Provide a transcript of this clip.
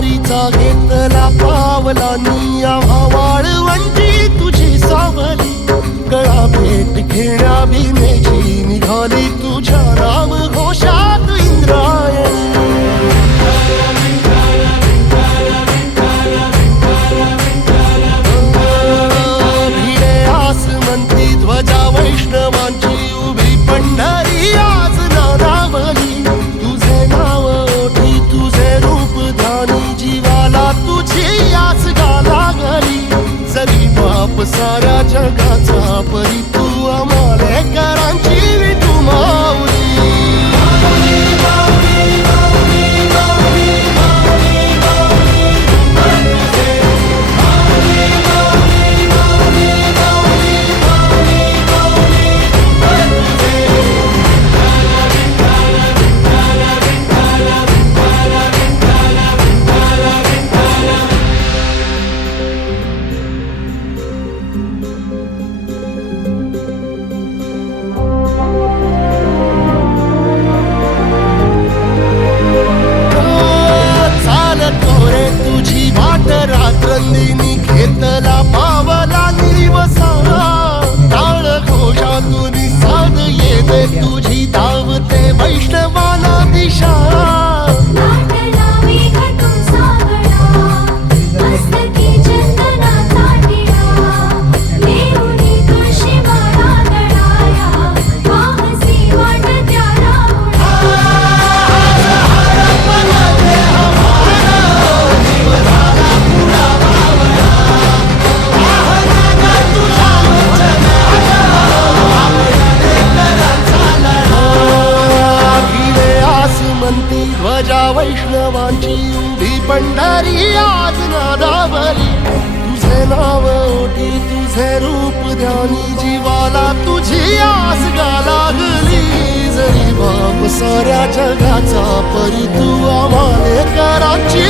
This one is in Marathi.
वसावारीचा घेतला पावला निया वाळवंटी तुझी सावली. गळा भेट घेण्या भीमेची निघाली तुझ्या राम जगाचा तुझी धावते वैष्णव आज नादावरी तुझे नाव ओटी तुझे रूप ध्यानी जीवाला तुझी आस गा लागली. जरी बाप साऱ्या जगाचा परी तू आम्हाला कराची